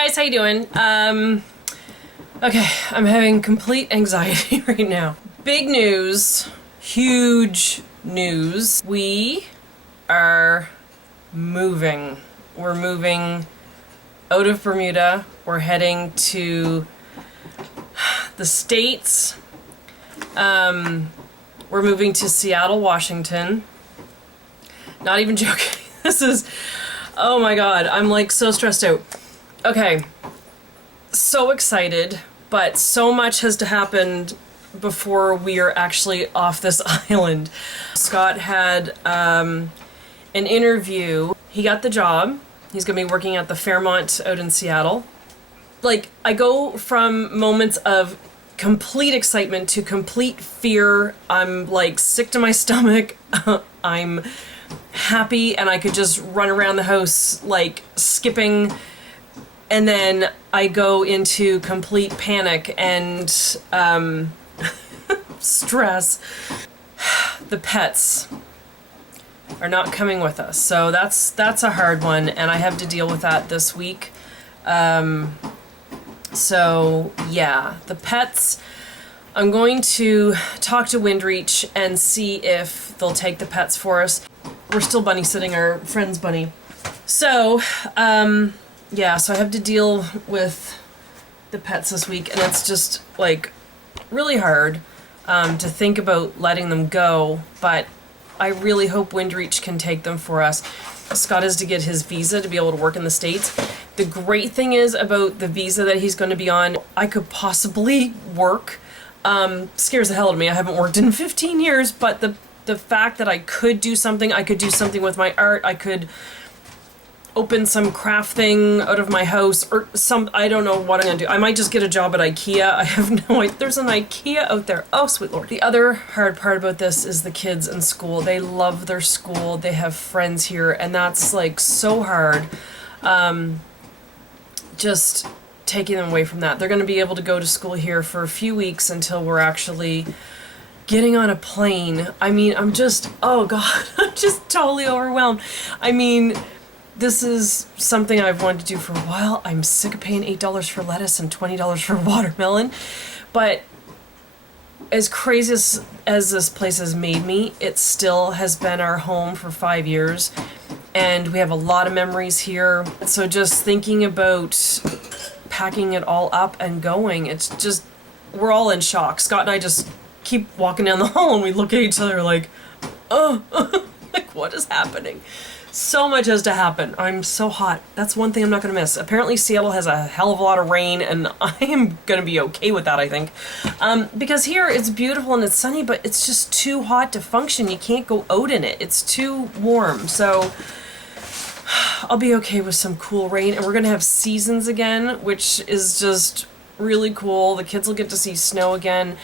guys, how you doing? Okay, I'm having complete anxiety right now. Big news, huge news. We are moving. We're moving out of Bermuda. We're heading to the States. We're moving to Seattle, Washington. Not even joking. This is, oh my god, I'm like so stressed out. Okay, so excited, but so much has to happen before we are actually off this island. Scott had an interview. He got the job. He's gonna be working at the Fairmont out in Seattle. Like, I go from moments of complete excitement to complete fear. I'm like sick to my stomach. I'm happy and I could just run around the house like skipping, and then I go into complete panic and stress. The pets are not coming with us, so that's a hard one, and I have to deal with that this week. So yeah, the pets, I'm going to talk to Windreach and see if they'll take the pets for us. We're still bunny sitting our friend's bunny. So, yeah, so I have to deal with the pets this week, and it's just like really hard to think about letting them go, but I really hope Windreach can take them for us. Scott is to get his visa to be able to work in the States. The great thing is about the visa that he's going to be on, I could possibly work. Scares the hell out of me. I haven't worked in 15 years, but the fact that I could do something with my art, I could open some craft thing out of my house, or I don't know what I'm gonna do. I might just get a job at IKEA. I have no idea. There's an IKEA out there. Oh, sweet Lord. The other hard part about this is the kids in school. They love their school. They have friends here, and that's like so hard. Just taking them away from that. They're gonna be able to go to school here for a few weeks until we're actually getting on a plane. I mean, I'm just, oh god, I'm just totally overwhelmed. I mean, this is something I've wanted to do for a while. I'm sick of paying $8 for lettuce and $20 for watermelon. But as crazy as this place has made me, it still has been our home for 5 years. And we have a lot of memories here. So just thinking about packing it all up and going, it's just, we're all in shock. Scott and I just keep walking down the hall and we look at each other like, oh, like what is happening? So much has to happen. I'm so hot. That's one thing I'm not going to miss. Apparently Seattle has a hell of a lot of rain, and I am going to be okay with that, I think. Because here it's beautiful and it's sunny, but it's just too hot to function. You can't go out in it. It's too warm. So I'll be okay with some cool rain, and we're going to have seasons again, which is just really cool. The kids will get to see snow again.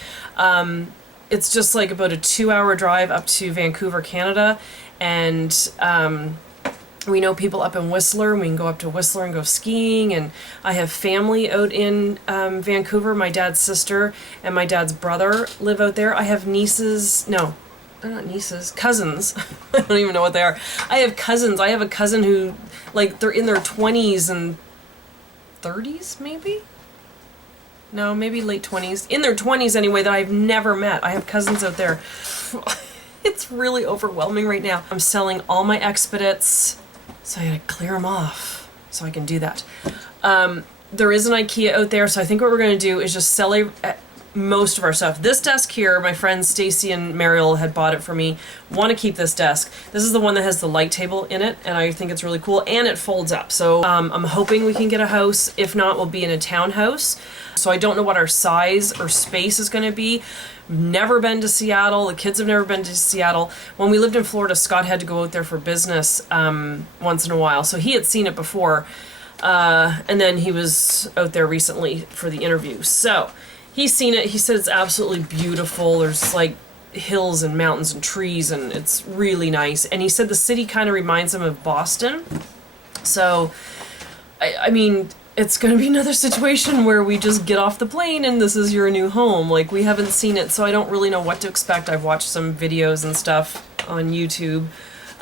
It's just like about a 2-hour drive up to Vancouver, Canada. And we know people up in Whistler, and we can go up to Whistler and go skiing, and I have family out in Vancouver. My dad's sister and my dad's brother live out there. I have nieces, no, they're not nieces, cousins. I don't even know what they are. I have cousins. I have a cousin who, like, they're in their 20s and 30s, maybe? No, maybe late 20s. In their 20s anyway, that I've never met. I have cousins out there. It's really overwhelming right now. I'm selling all my expedites, so I gotta clear them off so I can do that. There is an IKEA out there, so I think what we're gonna do is just sell most of our stuff. This desk here, my friends Stacy and Mariel had bought it for me. Want to keep this desk. This is the one that has the light table in it, and I think it's really cool, and it folds up. So I'm hoping we can get a house. If not, we'll be in a townhouse. So I don't know what our size or space is going to be. Never been to Seattle. The kids have never been to Seattle. When we lived in Florida, Scott had to go out there for business once in a while. So he had seen it before. And then he was out there recently for the interview. So he's seen it. He said it's absolutely beautiful. There's like hills and mountains and trees, and it's really nice. And he said the city kind of reminds him of Boston. So, I mean, it's going to be another situation where we just get off the plane and this is your new home. Like, we haven't seen it, so I don't really know what to expect. I've watched some videos and stuff on YouTube.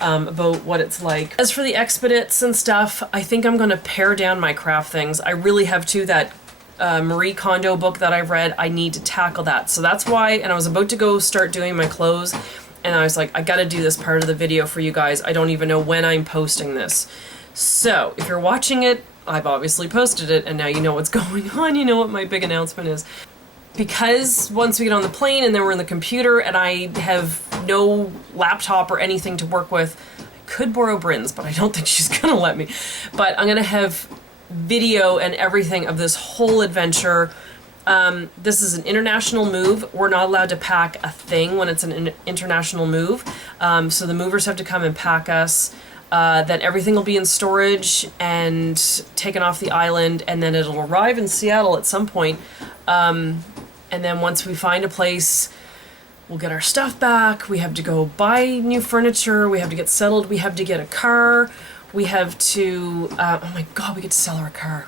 about what it's like. As for the expedits and stuff, I think I'm going to pare down my craft things. I really have to. That Marie Kondo book that I've read, I need to tackle that. So that's why, and I was about to go start doing my clothes, and I was like, I gotta do this part of the video for you guys. I don't even know when I'm posting this. So, if you're watching it, I've obviously posted it, and now you know what's going on, you know what my big announcement is. Because once we get on the plane and then we're in the computer and I have no laptop or anything to work with, I could borrow Bryn's, but I don't think she's gonna let me. But I'm gonna have video and everything of this whole adventure. This is an international move. We're not allowed to pack a thing when it's an international move. So the movers have to come and pack us. Then everything will be in storage and taken off the island, and then it'll arrive in Seattle at some point. And then once we find a place, we'll get our stuff back. We have to go buy new furniture. We have to get settled. We have to get a car. We have to, oh my God, we get to sell our car.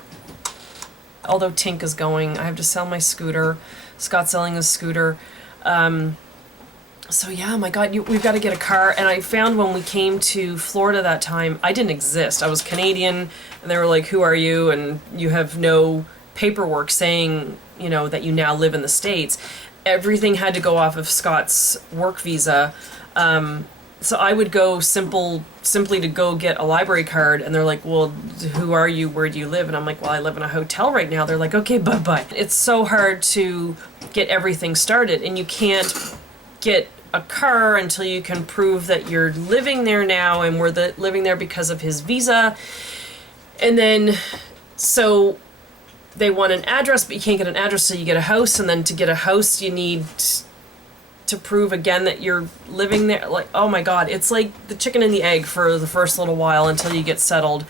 Although Tink is going, I have to sell my scooter. Scott's selling his scooter. So yeah, my God, we've got to get a car. And I found when we came to Florida that time, I didn't exist. I was Canadian, and they were like, who are you? And you have no paperwork saying, you know, that you now live in the States. Everything had to go off of Scott's work visa. So I would go simply to go get a library card, and they're like, well, who are you? Where do you live? And I'm like, well, I live in a hotel right now. They're like, okay, bye-bye. It's so hard to get everything started, and you can't get a car until you can prove that you're living there now, and we're living there because of his visa. And then, so they want an address, but you can't get an address, so you get a house, and then to get a house, you need to prove again that you're living there. Like, oh my God, it's like the chicken and the egg for the first little while until you get settled.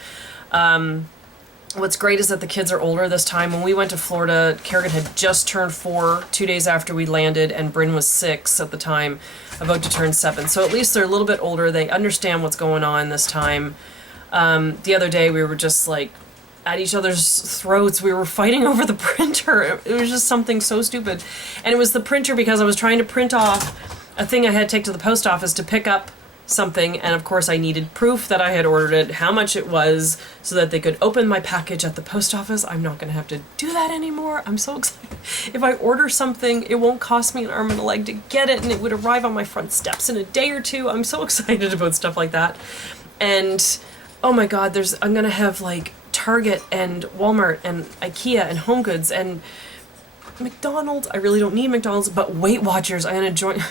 What's great is that the kids are older this time. When we went to Florida, Kerrigan had just turned 4 2 days after we landed, and Bryn was 6 at the time, about to turn 7. So at least they're a little bit older. They understand what's going on this time. The other day we were just like at each other's throats. We were fighting over the printer. It was just something so stupid. And it was the printer because I was trying to print off a thing I had to take to the post office to pick up something, and of course I needed proof that I had ordered it, how much it was, so that they could open my package at the post office. I'm not gonna have to do that anymore. I'm so excited. If I order something, it won't cost me an arm and a leg to get it, and it would arrive on my front steps in a day or two. I'm so excited about stuff like that. And oh my God, I'm gonna have like Target and Walmart and IKEA and Home Goods and McDonald's. I really don't need McDonald's, but Weight Watchers. I'm gonna join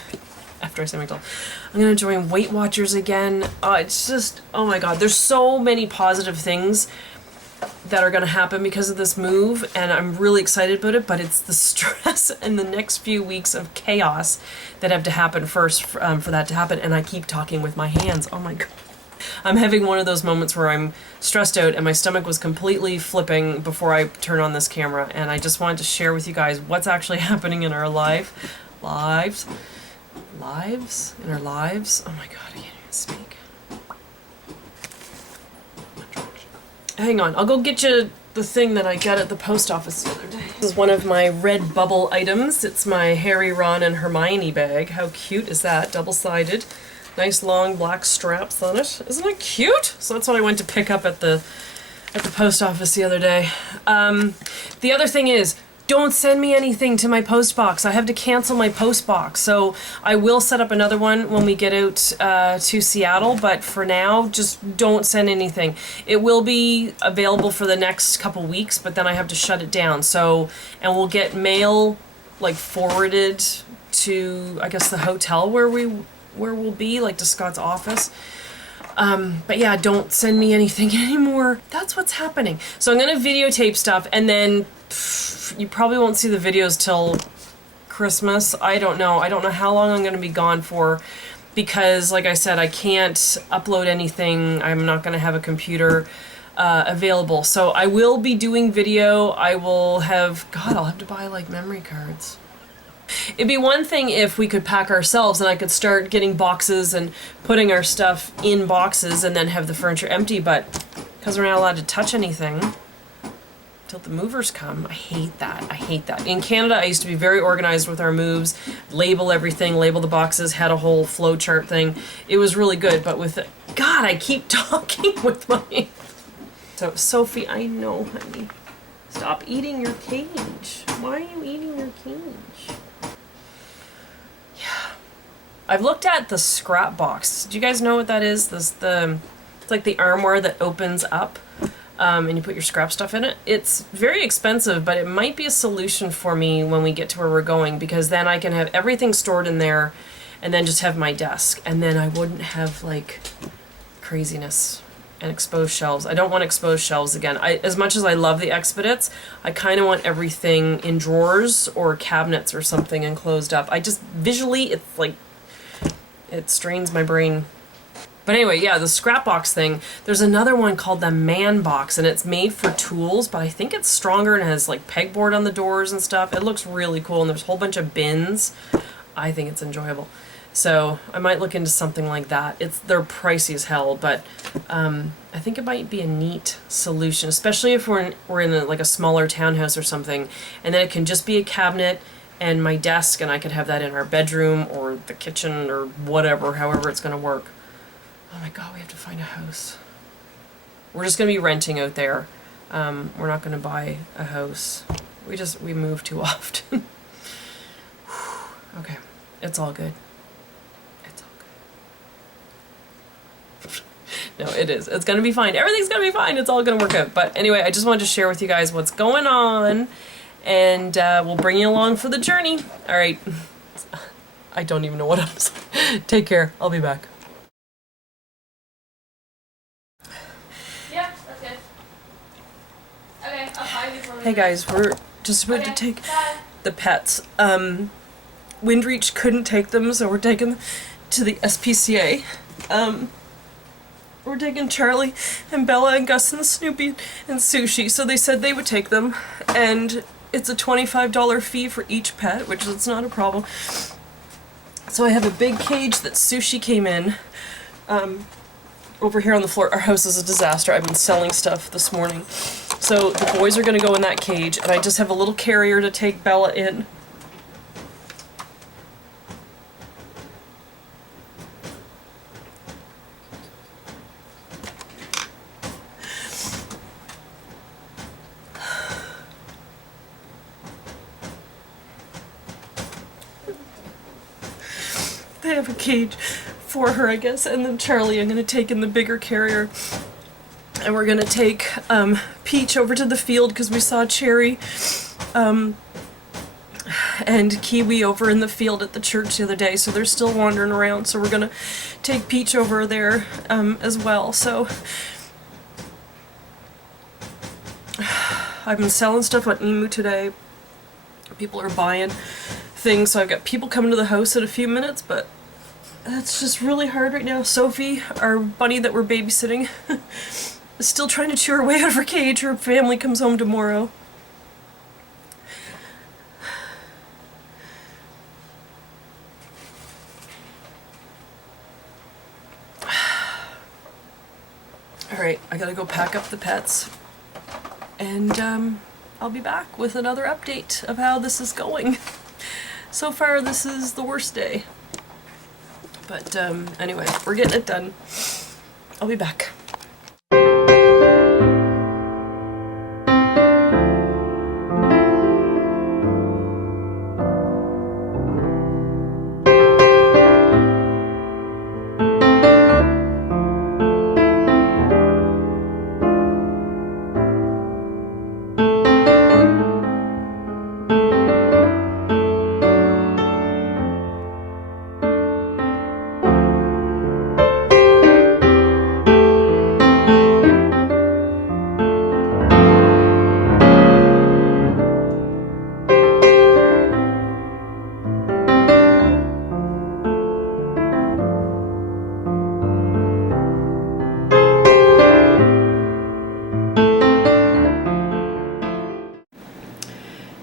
after I say McDonald's. I'm gonna join Weight Watchers again. It's just, oh my God, there's so many positive things that are gonna happen because of this move, and I'm really excited about it, but it's the stress and the next few weeks of chaos that have to happen first for that to happen, and I keep talking with my hands. Oh my God. I'm having one of those moments where I'm stressed out and my stomach was completely flipping before I turn on this camera, and I just wanted to share with you guys what's actually happening in our lives? In our lives? Oh my God, I can't even speak. Hang on, I'll go get you the thing that I got at the post office the other day. This is one of my red bubble items. It's my Harry, Ron, and Hermione bag. How cute is that? Double-sided. Nice long black straps on it. Isn't it cute? So that's what I went to pick up at the post office the other day. The other thing is, don't send me anything to my post box. I have to cancel my post box. So I will set up another one when we get out to Seattle, but for now, just don't send anything. It will be available for the next couple weeks, but then I have to shut it down. So, and we'll get mail like forwarded to, I guess, the hotel where we'll be, like to Scott's office. But yeah, don't send me anything anymore. That's what's happening. So I'm gonna videotape stuff, and then you probably won't see the videos till Christmas. I don't know how long I'm gonna be gone for, because like I said, I can't upload anything. I'm not gonna have a computer available. So I will be doing video. I'll have to buy like memory cards. It'd be one thing if we could pack ourselves and I could start getting boxes and putting our stuff in boxes and then have the furniture empty, but because we're not allowed to touch anything, till the movers come. I hate that. I hate that. In Canada, I used to be very organized with our moves, label everything, label the boxes, had a whole flow chart thing. It was really good, but with it, God, I keep talking with my... So, Sophie, I know, honey. Stop eating your cage. Why are you eating your cage? Yeah. I've looked at the scrap box. Do you guys know what that is? It's like the armoire that opens up, and you put your scrap stuff in it. It's very expensive, but it might be a solution for me when we get to where we're going, because then I can have everything stored in there and then just have my desk, and then I wouldn't have like craziness and exposed shelves. I don't want exposed shelves again. As much as I love the Expedits, I kind of want everything in drawers or cabinets or something and closed up. I just, visually, it's like, it strains my brain. But anyway, yeah, the scrap box thing, there's another one called the Man Box, and it's made for tools, but I think it's stronger and has like pegboard on the doors and stuff. It looks really cool, and there's a whole bunch of bins. I think it's enjoyable. So I might look into something like that. They're pricey as hell, but I think it might be a neat solution, especially if we're in like a smaller townhouse or something, and then it can just be a cabinet and my desk, and I could have that in our bedroom or the kitchen or whatever, however it's going to work. Oh my God, we have to find a house. We're just going to be renting out there. We're not going to buy a house. We move too often. Okay, it's all good. It's all good. No, it is. It's going to be fine. Everything's going to be fine. It's all going to work out. But anyway, I just wanted to share with you guys what's going on, and we'll bring you along for the journey. All right. I don't even know what I'm saying. Take care. I'll be back. Hey guys, we're just about to take the pets. Windreach couldn't take them, so we're taking them to the SPCA. We're taking Charlie and Bella and Gus and Snoopy and Sushi, so they said they would take them, and it's a $25 fee for each pet, which is not a problem. So I have a big cage that Sushi came in. Over here on the floor. Our house is a disaster. I've been selling stuff this morning. So the boys are going to go in that cage, and I just have a little carrier to take Bella in. They have a cage for her, I guess, and then Charlie I'm going to take in the bigger carrier, and we're going to take Peach over to the field because we saw Cherry and Kiwi over in the field at the church the other day, so they're still wandering around, so we're going to take Peach over there as well. So I've been selling stuff on Emu today. People are buying things, so I've got people coming to the house in a few minutes, but that's just really hard right now. Sophie, our bunny that we're babysitting, is still trying to chew her way out of her cage. Her family comes home tomorrow. Alright, I gotta go pack up the pets, and I'll be back with another update of how this is going. So far, this is the worst day. But anyway, we're getting it done. I'll be back.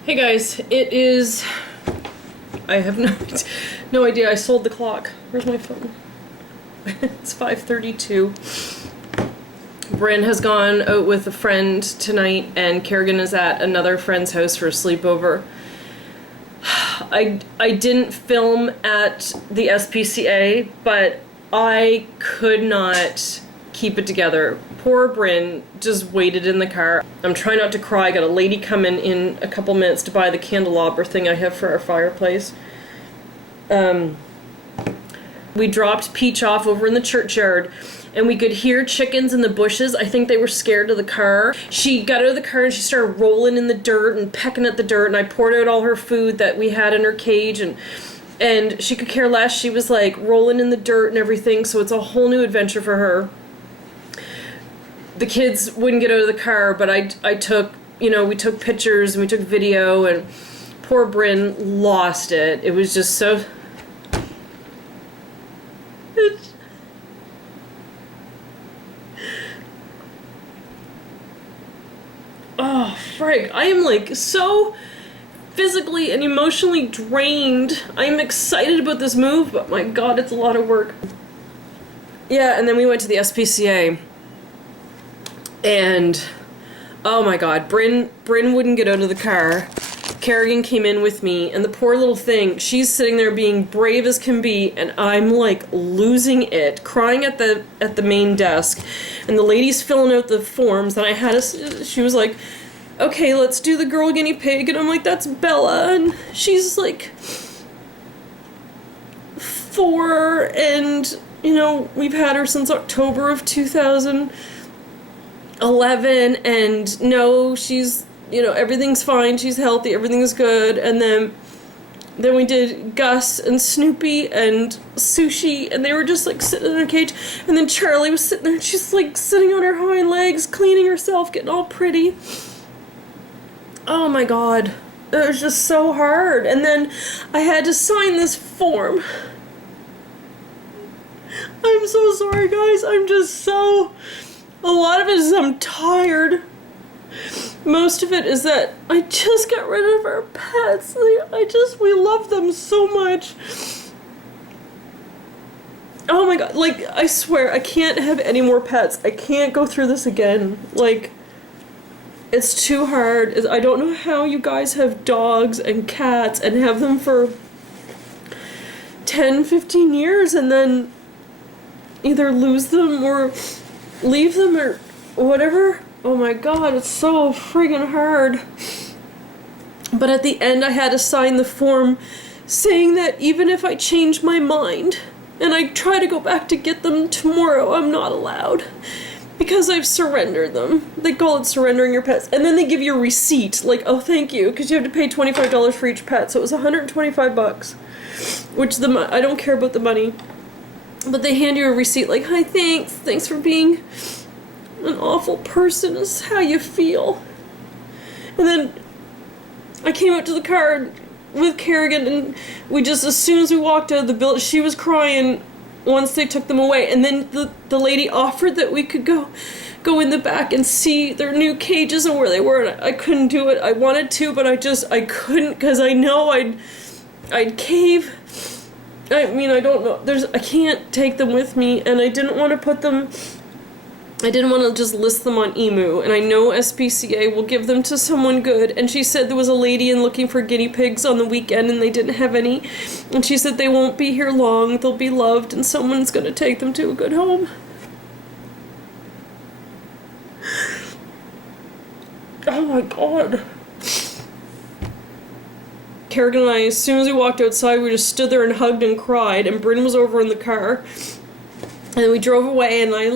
Hey guys, it is, I have no idea, I sold the clock. Where's my phone? It's 5:32. Bryn has gone out with a friend tonight, and Kerrigan is at another friend's house for a sleepover. I didn't film at the SPCA, but I could not keep it together. Poor Bryn just waited in the car. I'm trying not to cry. I got a lady coming in a couple minutes to buy the candelabra thing I have for our fireplace. We dropped Peach off over in the churchyard, and we could hear chickens in the bushes. I think they were scared of the car. She got out of the car and she started rolling in the dirt and pecking at the dirt, and I poured out all her food that we had in her cage, and she could care less. She was like rolling in the dirt and everything, so it's a whole new adventure for her. The kids wouldn't get out of the car, but I took, you know, we took pictures and we took video, and poor Bryn lost it. It was just so... Oh, Frank, I am like so physically and emotionally drained. I'm excited about this move, but my God, it's a lot of work. Yeah, and then we went to the SPCA, and oh my God, Bryn wouldn't get out of the car. Kerrigan came in with me, and the poor little thing, she's sitting there being brave as can be, and I'm like losing it, crying at the main desk, and the lady's filling out the forms, and she was like, okay, let's do the girl guinea pig, and I'm like, that's Bella, and she's like 4, and you know, we've had her since October of 2011, and no, she's, you know, everything's fine, she's healthy, everything's good. And then we did Gus and Snoopy and Sushi, and they were just like sitting in a cage, and then Charlie was sitting there and she's like sitting on her hind legs, cleaning herself, getting all pretty. Oh my God, it was just so hard. And then I had to sign this form. I'm so sorry, guys. I'm just so... A lot of it is I'm tired. Most of it is that I just got rid of our pets. We love them so much. Oh my God, like, I swear, I can't have any more pets. I can't go through this again. Like, it's too hard. I don't know how you guys have dogs and cats and have them for 10, 15 years and then either lose them or leave them or whatever. Oh my God, it's so friggin' hard. But at the end I had to sign the form saying that even if I change my mind and I try to go back to get them tomorrow, I'm not allowed. Because I've surrendered them. They call it surrendering your pets. And then they give you a receipt, like, oh thank you, because you have to pay $25 for each pet. So it was $125, which I don't care about the money. But they hand you a receipt like, hi, thanks for being an awful person, is how you feel. And then I came up to the car with Kerrigan, and we just, as soon as we walked out of the building, she was crying once they took them away. And then the lady offered that we could go in the back and see their new cages and where they were, and I couldn't do it. I wanted to, but I couldn't, because I know I'd cave. I mean, I don't know. I can't take them with me, and I didn't want to just list them on Emu, and I know SPCA will give them to someone good, and she said there was a lady in looking for guinea pigs on the weekend and they didn't have any, and she said they won't be here long, they'll be loved, and someone's going to take them to a good home. Oh my God. Kerrigan and I, as soon as we walked outside, we just stood there and hugged and cried, and Bryn was over in the car, and then we drove away, and I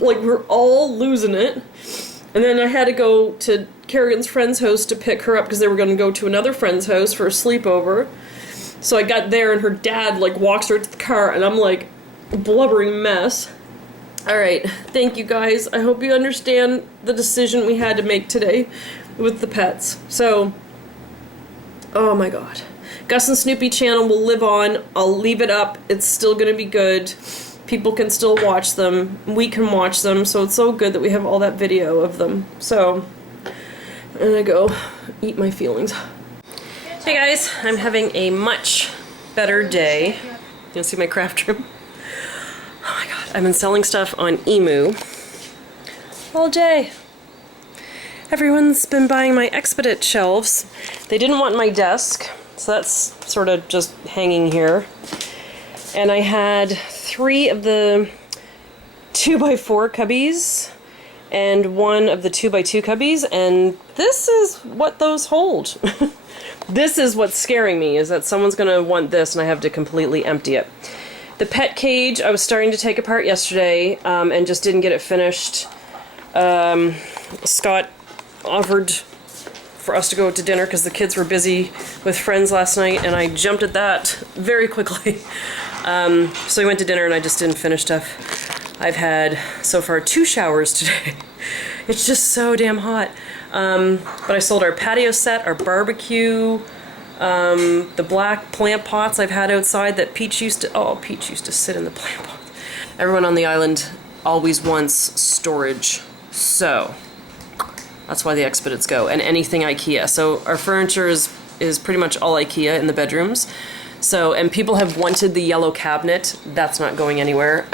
we're all losing it. And then I had to go to Kerrigan's friend's house to pick her up because they were going to go to another friend's house for a sleepover. So I got there and her dad walks her to the car, and I'm like a blubbering mess. Alright, thank you guys. I hope you understand the decision we had to make today with the pets. So, oh my God. Gus and Snoopy channel will live on. I'll leave it up. It's still going to be good. People can still watch them. We can watch them. So it's so good that we have all that video of them. So, I'm gonna go eat my feelings. Hey guys, I'm having a much better day. You see my craft room? Oh my God, I've been selling stuff on Emu. all day. Everyone's been buying my Expedit shelves. They didn't want my desk, so that's sort of just hanging here. And I had 3 of the 2x4 cubbies and 1 of the 2x2 cubbies, and this is what those hold. This is what's scaring me, is that someone's gonna want this and I have to completely empty it. The pet cage I was starting to take apart yesterday and just didn't get it finished. Scott offered for us to go to dinner because the kids were busy with friends last night, and I jumped at that very quickly. So we went to dinner and I just didn't finish stuff. I've had so far 2 showers today. It's just so damn hot. But I sold our patio set, our barbecue, the black plant pots I've had outside that Peach used to sit in the plant pots. Everyone on the island always wants storage, so that's why the Expedits go, and anything IKEA. So our furniture is pretty much all IKEA in the bedrooms. So, and people have wanted the yellow cabinet. That's not going anywhere.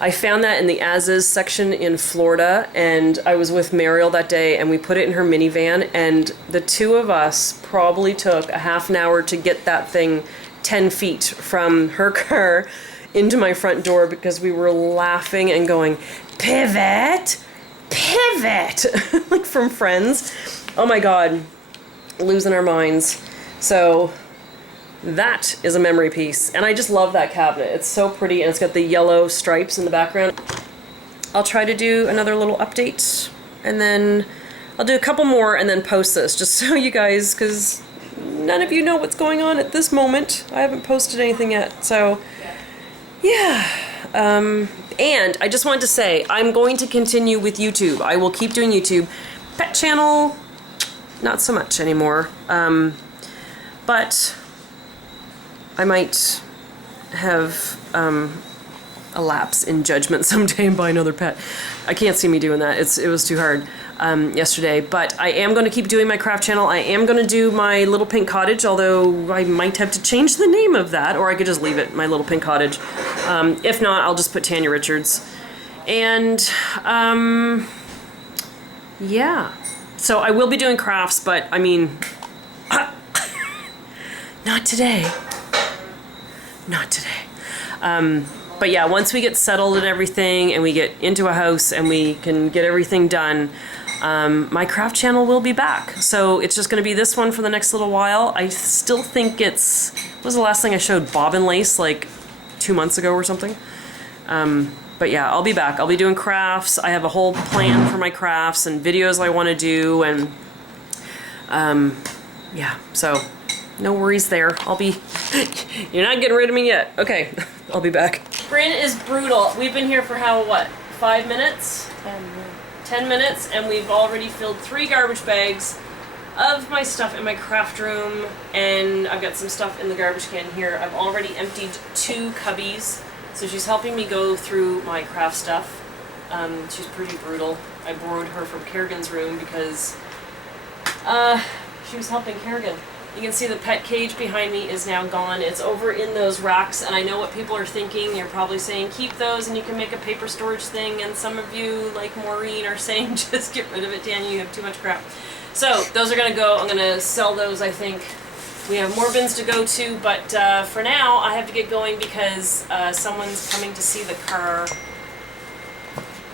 I found that in the as-is section in Florida, and I was with Mariel that day, and we put it in her minivan, and the 2 of us probably took a half an hour to get that thing 10 feet from her car into my front door because we were laughing and going, pivot! Pivot! Like from Friends. Oh my god. Losing our minds. So that is a memory piece. And I just love that cabinet. It's so pretty, and it's got the yellow stripes in the background. I'll try to do another little update, and then I'll do a couple more and then post this, just so you guys, because none of you know what's going on at this moment. I haven't posted anything yet, so yeah. And I just wanted to say, I'm going to continue with YouTube. I will keep doing YouTube. Pet channel, not so much anymore. But I might have a lapse in judgment someday and buy another pet. I can't see me doing that. It was too hard yesterday. But I am going to keep doing my craft channel. I am going to do my Little Pink Cottage, although I might have to change the name of that, or I could just leave it, my Little Pink Cottage. If not, I'll just put Tanya Richards. And yeah. So I will be doing crafts, but I mean, not today. Not today. But yeah, once we get settled and everything, and we get into a house and we can get everything done, my craft channel will be back. So it's just going to be this one for the next little while. I still think what was the last thing I showed? Bobbin lace, like 2 months ago or something. But yeah, I'll be back. I'll be doing crafts. I have a whole plan for my crafts and videos I want to do, and yeah, so no worries there. I'll be... You're not getting rid of me yet. Okay, I'll be back. Bryn is brutal. We've been here for what? 5 minutes? 10 minutes, and we've already filled 3 garbage bags of my stuff in my craft room, and I've got some stuff in the garbage can here. I've already emptied 2 cubbies, so she's helping me go through my craft stuff. She's pretty brutal. I borrowed her from Kerrigan's room because she was helping Kerrigan. You can see the pet cage behind me is now gone. It's over in those racks, and I know what people are thinking. You're probably saying, keep those and you can make a paper storage thing, and some of you, like Maureen, are saying, just get rid of it, Daniel, you have too much crap. So, those are going to go. I'm going to sell those, I think. We have more bins to go to, but for now, I have to get going because someone's coming to see the car.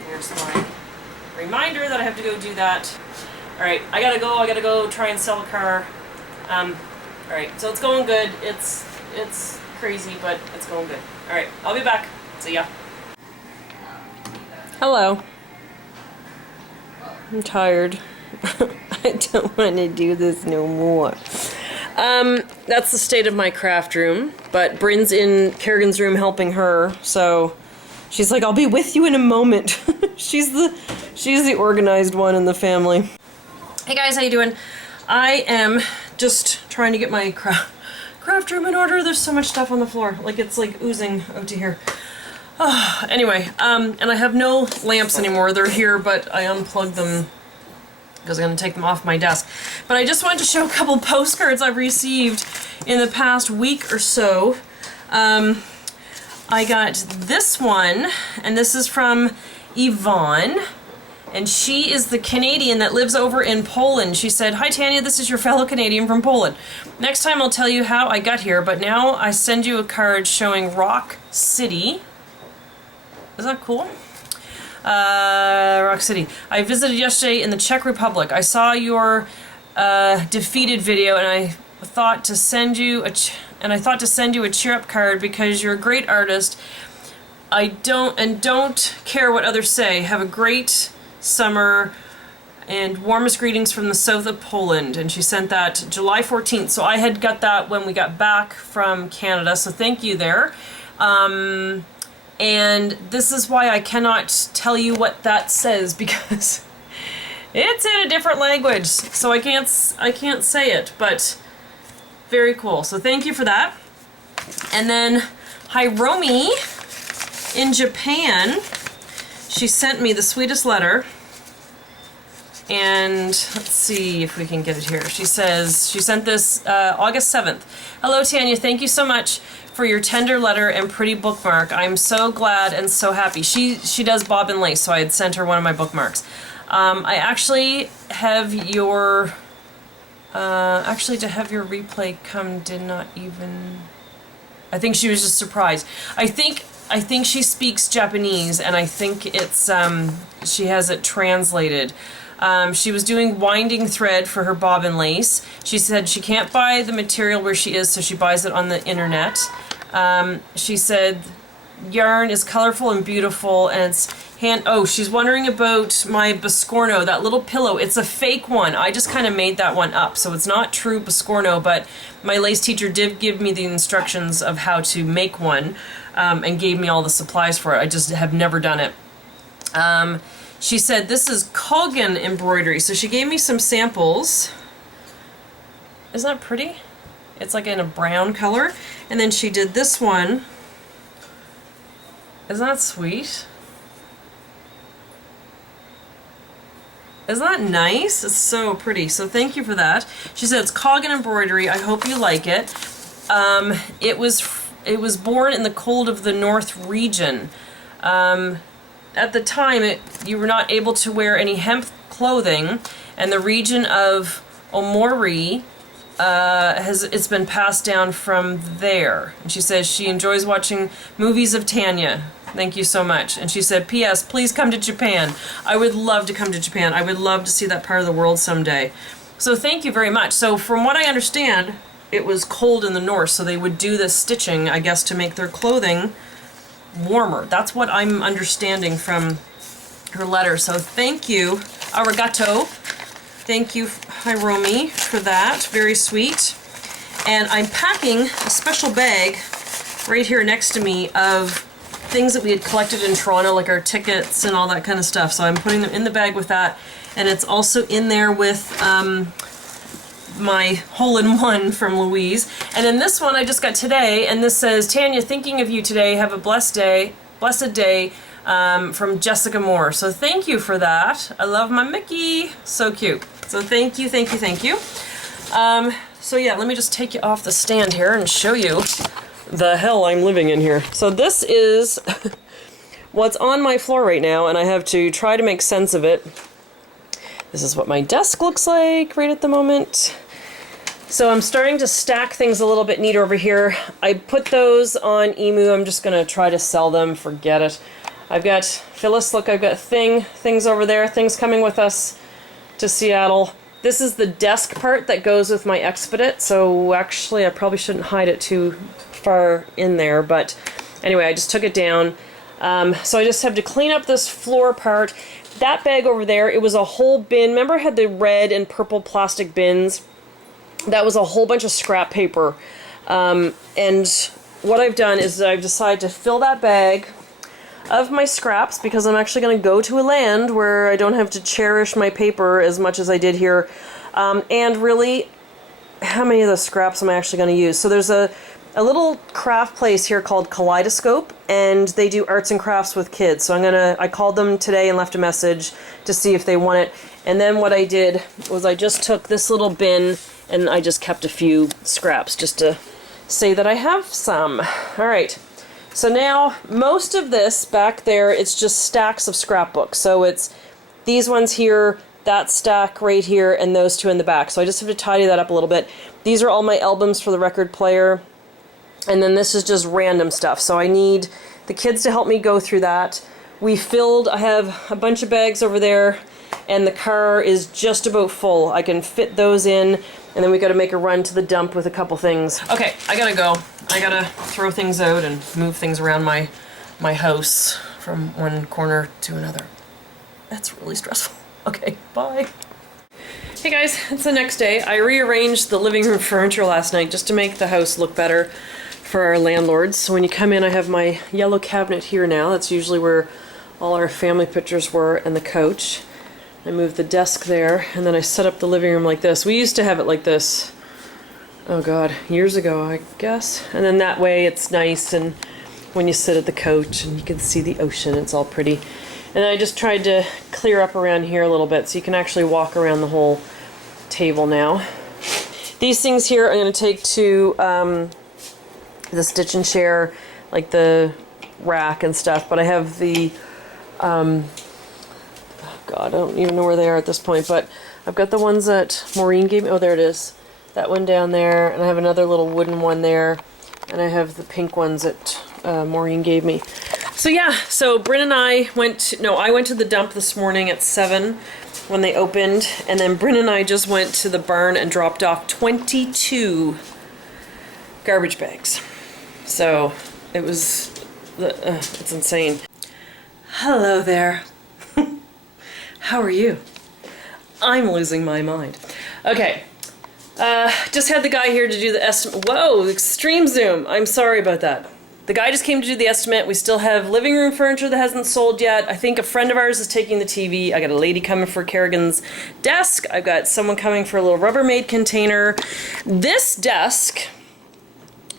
Here's my reminder that I have to go do that. Alright, I gotta go try and sell the car. Alright, so it's going good. It's crazy, but it's going good. Alright, I'll be back. See ya. Hello. I'm tired. I don't want to do this no more. That's the state of my craft room, but Bryn's in Kerrigan's room helping her, so she's like, I'll be with you in a moment. She's the organized one in the family. Hey guys, how you doing? I am just trying to get my craft room in order. There's so much stuff on the floor. Like, it's like oozing out to here. Anyway, and I have no lamps anymore. They're here, but I unplugged them because I'm going to take them off my desk. But I just wanted to show a couple postcards I've received in the past week or so. I got this one, and this is from Yvonne. And she is the Canadian that lives over in Poland. She said, "Hi Tanya, this is your fellow Canadian from Poland. Next time I'll tell you how I got here, but now I send you a card showing Rock City." Is that cool? Rock City. "I visited yesterday in the Czech Republic. I saw your defeated video, and I thought to send you a cheer up card because you're a great artist. I don't care what others say. Have a great summer and warmest greetings from the south of Poland." And she sent that July 14th. So I had got that when we got back from Canada. So thank you there. And this is why I cannot tell you what that says, because it's in a different language. So I can't say it, but very cool. So thank you for that. And then Hiromi in Japan, she sent me the sweetest letter. And let's see if we can get it here. She says, she sent this August 7th. "Hello Tanya, thank you so much for your tender letter and pretty bookmark. I'm so glad and so happy." She does bob and lace, so I had sent her one of my bookmarks. I actually have your, to have your replay come did not even, I think she was just surprised. I think she speaks Japanese, and I think it's, she has it translated. She was doing winding thread for her bob and lace. She said she can't buy the material where she is, so she buys it on the internet. She said yarn is colorful and beautiful, and it's she's wondering about my Biscorno, that little pillow. It's a fake one. I just kind of made that one up, so it's not true Biscorno, but my lace teacher did give me the instructions of how to make one, and gave me all the supplies for it. I just have never done it. She said this is Kogan embroidery, so she gave me some samples. Isn't that pretty? It's like in a brown color. And then she did this one. Isn't that sweet? Isn't that nice? It's so pretty. So thank you for that. She said it's Kogan embroidery. I hope you like it. It was born in the cold of the North region. At the time, you were not able to wear any hemp clothing, and the region of Omori it's been passed down from there. And she says she enjoys watching movies of Tanya. Thank you so much. And she said, "P.S. please come to Japan." I would love to come to Japan. I would love to see that part of the world someday. So thank you very much. So from what I understand, it was cold in the north, so they would do this stitching, I guess, to make their clothing warmer. That's what I'm understanding from her letter. So thank you, arigato. Thank you, Hiromi, for that. Very sweet. And I'm packing a special bag right here next to me of things that we had collected in Toronto, like our tickets and all that kind of stuff. So I'm putting them in the bag with that. And it's also in there with my hole-in-one from Louise. And then this one I just got today, and this says, "Tanya, thinking of you today. Have a blessed day, from Jessica Moore." So thank you for that. I love my Mickey. So cute. So thank you, thank you, thank you. So yeah, let me just take you off the stand here and show you the hell I'm living in here. So this is what's on my floor right now, and I have to try to make sense of it. This is what my desk looks like right at the moment. So I'm starting to stack things a little bit neater over here. I put those on Emu. I'm just going to try to sell them. Forget it. I've got, Phyllis, look, I've got things over there. Things coming with us to Seattle. This is the desk part that goes with my Expedit. So actually, I probably shouldn't hide it too far in there. But anyway, I just took it down. So I just have to clean up this floor part. That bag over there, it was a whole bin. Remember I had the red and purple plastic bins? That was a whole bunch of scrap paper. And what I've done is I've decided to fill that bag of my scraps, because I'm actually going to go to a land where I don't have to cherish my paper as much as I did here. And really, how many of the scraps am I actually going to use? So there's a little craft place here called Kaleidoscope, and they do arts and crafts with kids. So I called them today and left a message to see if they want it. And then what I did was I just took this little bin and I just kept a few scraps just to say that I have some. All right. So now most of this back there, it's just stacks of scrapbooks. So it's these ones here, that stack right here, and those two in the back. So I just have to tidy that up a little bit. These are all my albums for the record player. And then this is just random stuff. So I need the kids to help me go through that. I have a bunch of bags over there, and the car is just about full. I can fit those in, and then we gotta make a run to the dump with a couple things. Okay, I gotta go. I gotta throw things out and move things around my house from one corner to another. That's really stressful. Okay, bye. Hey guys, it's the next day. I rearranged the living room furniture last night just to make the house look better for our landlords. So when you come in, I have my yellow cabinet here now. That's usually where all our family pictures were, and the couch. I moved the desk there, and then I set up the living room like this. We used to have it like this, oh god, years ago, I guess. And then that way it's nice, and when you sit at the couch and you can see the ocean, it's all pretty. And I just tried to clear up around here a little bit so you can actually walk around the whole table now. These things here I'm going to take to the stitch and share, like the rack and stuff, but I have the oh god, I don't even know where they are at this point, but I've got the ones that Maureen gave me. Oh, there it is. That one down there, and I have another little wooden one there, and I have the pink ones that Maureen gave me. So yeah, so Bryn and I went to the dump this morning at 7 when they opened, and then Bryn and I just went to the barn and dropped off 22 garbage bags. So it was, it's insane. Hello there. How are you? I'm losing my mind. Okay, just had the guy here to do the estimate. Whoa, extreme zoom. I'm sorry about that. The guy just came to do the estimate. We still have living room furniture that hasn't sold yet. I think a friend of ours is taking the TV. I got a lady coming for Kerrigan's desk. I've got someone coming for a little Rubbermaid container. This desk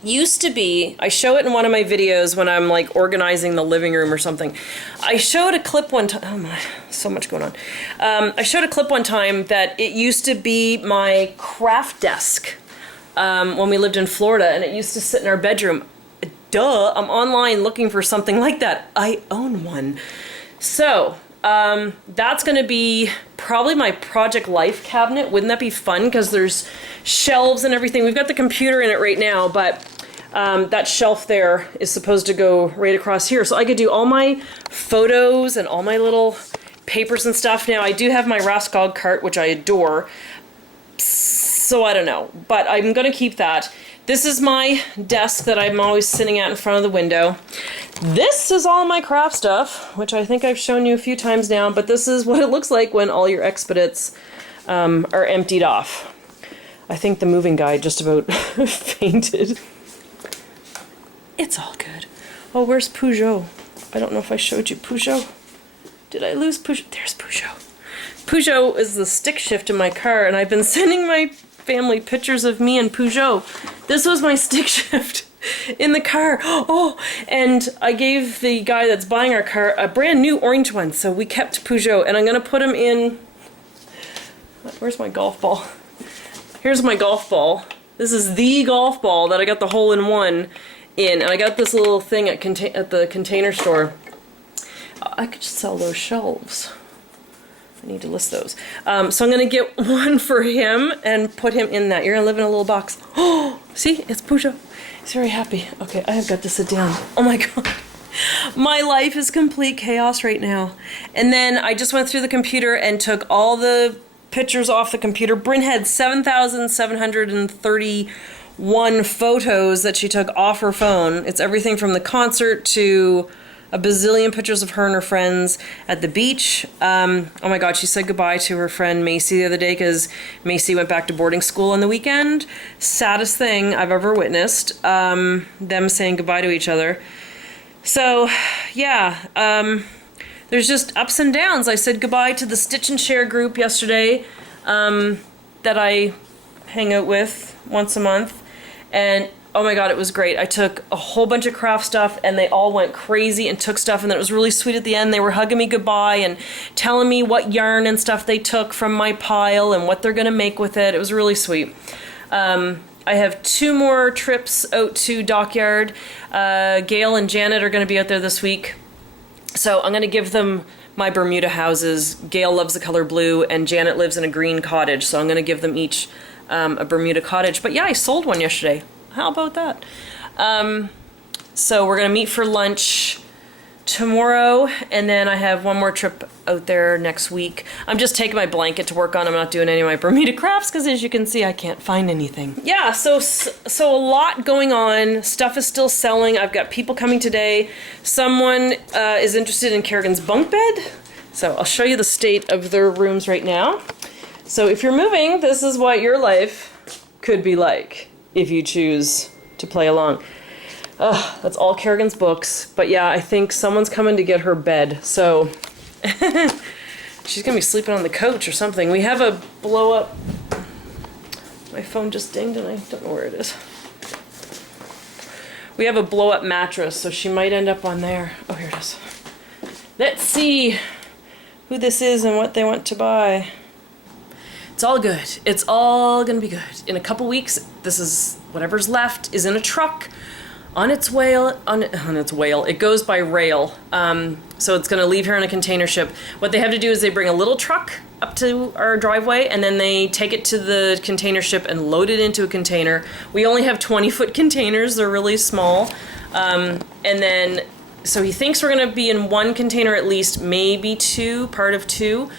used to be, I show it in one of my videos when I'm like organizing the living room or something. I showed a clip one time, oh my, so much going on. I showed a clip one time that it used to be my craft desk when we lived in Florida, and it used to sit in our bedroom. Duh, I'm online looking for something like that. I own one. So, that's gonna be probably my Project Life cabinet. Wouldn't that be fun? Because there's shelves and everything. We've got the computer in it right now, but that shelf there is supposed to go right across here. So I could do all my photos and all my little papers and stuff. Now, I do have my Raskog cart, which I adore. So I don't know, but I'm gonna keep that. This is my desk that I'm always sitting at in front of the window. This is all my craft stuff, which I think I've shown you a few times now, but this is what it looks like when all your expedites are emptied off. I think the moving guy just about fainted. It's all good. Oh, where's Peugeot? I don't know if I showed you Peugeot. Did I lose Peugeot? There's Peugeot. Peugeot is the stick shift in my car, and I've been sending my family pictures of me and Peugeot. This was my stick shift in the car. Oh, and I gave the guy that's buying our car a brand new orange one, so we kept Peugeot, and I'm gonna put him in. Where's my golf ball? Here's my golf ball. This is the golf ball that I got the hole-in-one in, and I got this little thing at the Container Store. I could just sell those shelves. I need to list those. So I'm gonna get one for him and put him in that. You're gonna live in a little box. Oh, see, it's Peugeot. He's very happy. Okay, I have got to sit down. Oh my god. My life is complete chaos right now. And then I just went through the computer and took all the pictures off the computer. Bryn had 7,731 photos that she took off her phone. It's everything from the concert to a bazillion pictures of her and her friends at the beach. Oh my god, she said goodbye to her friend Macy the other day because Macy went back to boarding school on the weekend. Saddest thing I've ever witnessed, them saying goodbye to each other. So, yeah, there's just ups and downs. I said goodbye to the Stitch and Share group yesterday that I hang out with once a month, and oh my god, it was great. I took a whole bunch of craft stuff and they all went crazy and took stuff, and then it was really sweet at the end. They were hugging me goodbye and telling me what yarn and stuff they took from my pile and what they're gonna make with it. It was really sweet. I have 2 more trips out to Dockyard. Gail and Janet are gonna be out there this week. So I'm gonna give them my Bermuda houses. Gail loves the color blue, and Janet lives in a green cottage, so I'm going to give them each a Bermuda cottage. But yeah, I sold one yesterday. How about that? So we're going to meet for lunch tomorrow, and then I have one more trip out there next week. I'm just taking my blanket to work on. I'm not doing any of my Bermuda crafts because, as you can see, I can't find anything. Yeah, so a lot going on. Stuff is still selling. I've got people coming today. Someone is interested in Kerrigan's bunk bed. So I'll show you the state of their rooms right now. So if you're moving, this is what your life could be like if you choose to play along. That's all Kerrigan's books. But yeah, I think someone's coming to get her bed. So she's gonna be sleeping on the couch or something. We have a blow up. My phone just dinged and I don't know where it is. We have a blow up mattress, so she might end up on there. Oh, here it is. Let's see who this is and what they want to buy. It's all good. It's all gonna be good. In a couple weeks, this is whatever's left is in a truck. On its way, it goes by rail, so it's going to leave here on a container ship. What they have to do is they bring a little truck up to our driveway, and then they take it to the container ship and load it into a container. We only have 20-foot containers. They're really small. And then, so he thinks we're going to be in one container at least, maybe two, part of two.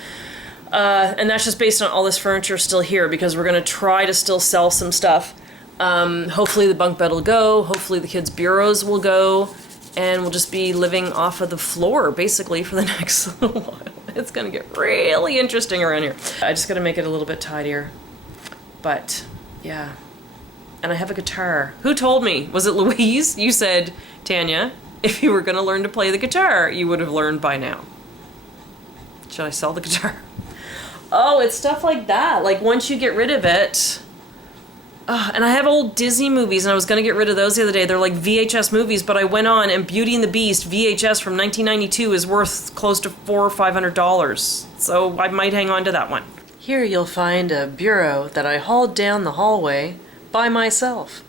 And that's just based on all this furniture still here, because we're going to try to still sell some stuff. Hopefully the bunk bed will go, hopefully the kids' bureaus will go, and we'll just be living off of the floor, basically, for the next little while. It's gonna get really interesting around here. I just gotta make it a little bit tidier. But, yeah. And I have a guitar. Who told me? Was it Louise? You said, Tanya, if you were gonna learn to play the guitar, you would have learned by now. Should I sell the guitar? Oh, it's stuff like that. Like, once you get rid of it... and I have old Disney movies, and I was going to get rid of those the other day. They're like VHS movies, but I went on, and Beauty and the Beast VHS from 1992 is worth close to $400 or $500. So I might hang on to that one. Here you'll find a bureau that I hauled down the hallway by myself.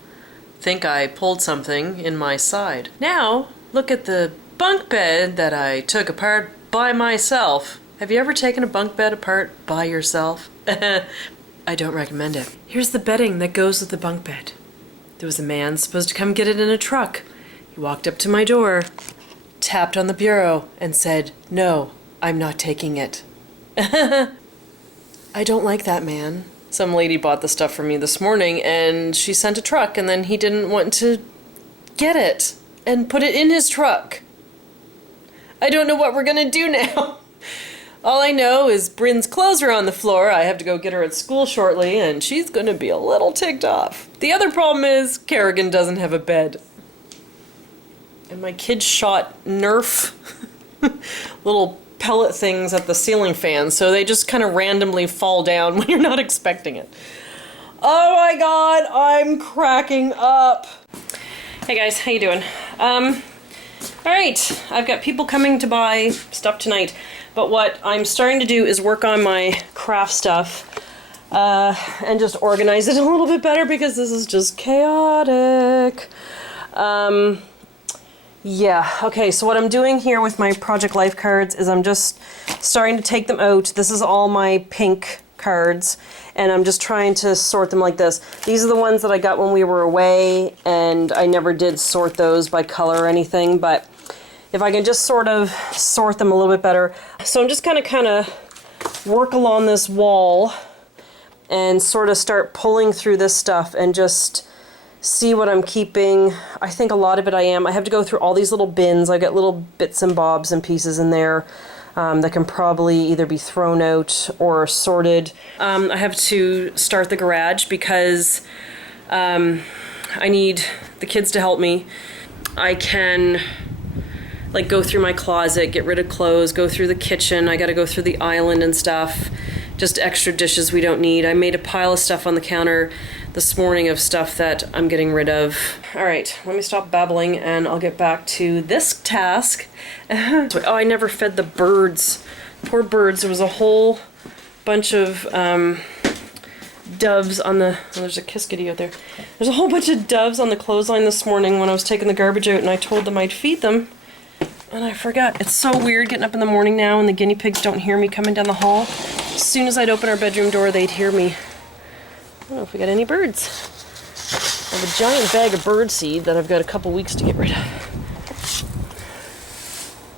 Think I pulled something in my side. Now, look at the bunk bed that I took apart by myself. Have you ever taken a bunk bed apart by yourself? I don't recommend it. Here's the bedding that goes with the bunk bed. There was a man supposed to come get it in a truck. He walked up to my door, tapped on the bureau, and said, "No, I'm not taking it." I don't like that man. Some lady bought the stuff for me this morning, and she sent a truck, and then he didn't want to get it and put it in his truck. I don't know what we're gonna do now. All I know is Bryn's clothes are on the floor. I have to go get her at school shortly, and she's going to be a little ticked off. The other problem is Kerrigan doesn't have a bed. And my kids shot Nerf little pellet things at the ceiling fan, so they just kind of randomly fall down when you're not expecting it. Oh my god, I'm cracking up. Hey guys, how you doing? Alright, I've got people coming to buy stuff tonight. But what I'm starting to do is work on my craft stuff and just organize it a little bit better because this is just chaotic. Yeah, okay, so what I'm doing here with my Project Life cards is I'm just starting to take them out. This is all my pink cards, and I'm just trying to sort them like this. These are the ones that I got when we were away, and I never did sort those by color or anything, but if I can just sort of sort them a little bit better. So I'm just gonna kind of work along this wall and sort of start pulling through this stuff and just see what I'm keeping. I think a lot of it I am. I have to go through all these little bins. I've got little bits and bobs and pieces in there that can probably either be thrown out or sorted. I have to start the garage because I need the kids to help me. I can like go through my closet, get rid of clothes, go through the kitchen. I gotta go through the island and stuff. Just extra dishes we don't need. I made a pile of stuff on the counter this morning of stuff that I'm getting rid of. All right, let me stop babbling and I'll get back to this task. Oh, I never fed the birds. Poor birds. There was a whole bunch of doves on the, oh, there's a kiskadee out there. There's a whole bunch of doves on the clothesline this morning when I was taking the garbage out, and I told them I'd feed them. And I forgot. It's so weird getting up in the morning now and the guinea pigs don't hear me coming down the hall. As soon as I'd open our bedroom door, they'd hear me. I don't know if we got any birds. I have a giant bag of bird seed that I've got a couple weeks to get rid of.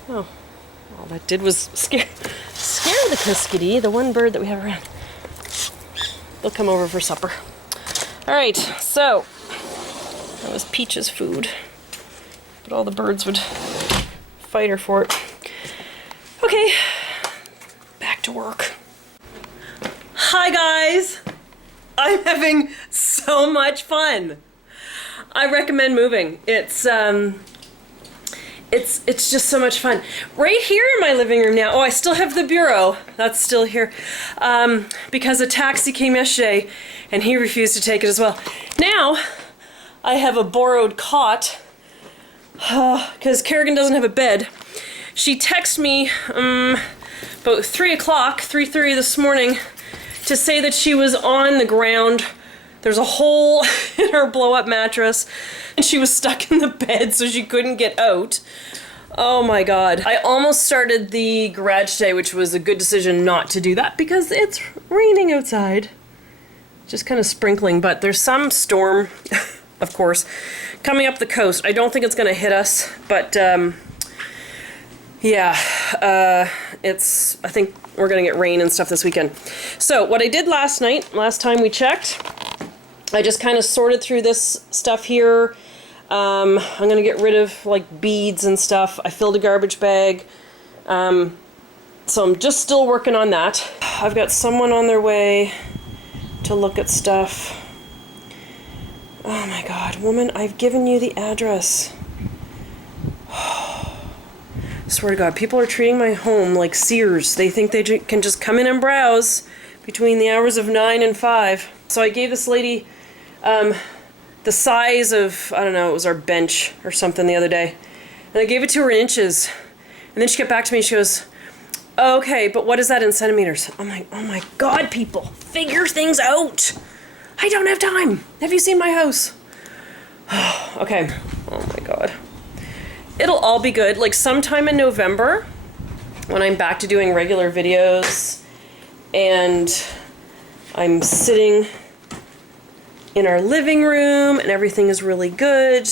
Oh, all that did was scare the cuskity, the one bird that we have around. They'll come over for supper. All right, so that was Peach's food, but all the birds would fight her for it. Okay, back to work. Hi guys, I'm having so much fun. I recommend moving. It's just so much fun. Right here in my living room now. Oh, I still have the bureau. That's still here. Because a taxi came yesterday and he refused to take it as well. Now, I have a borrowed cot because Kerrigan doesn't have a bed. She texted me about 3 o'clock, 3:30 this morning to say that she was on the ground. There's a hole in her blow-up mattress and she was stuck in the bed so she couldn't get out. Oh my god. I almost started the garage today, which was a good decision not to do that because it's raining outside. Just kind of sprinkling, but there's some storm, of course, coming up the coast. I don't think it's going to hit us, but yeah, I think we're going to get rain and stuff this weekend. So what I did last time we checked, I just kind of sorted through this stuff here. I'm going to get rid of like beads and stuff. I filled a garbage bag. So I'm just still working on that. I've got someone on their way to look at stuff. Oh my god, woman, I've given you the address. Swear to god, people are treating my home like Sears. They think they can just come in and browse between the hours of 9 and 5. So I gave this lady the size of, I don't know, it was our bench or something the other day. And I gave it to her in inches. And then she got back to me and she goes, oh, okay, but what is that in centimeters? I'm like, oh my god, people, figure things out. I don't have time. Have you seen my house? Okay, oh my god. It'll all be good. Like sometime in November, when I'm back to doing regular videos and I'm sitting in our living room and everything is really good,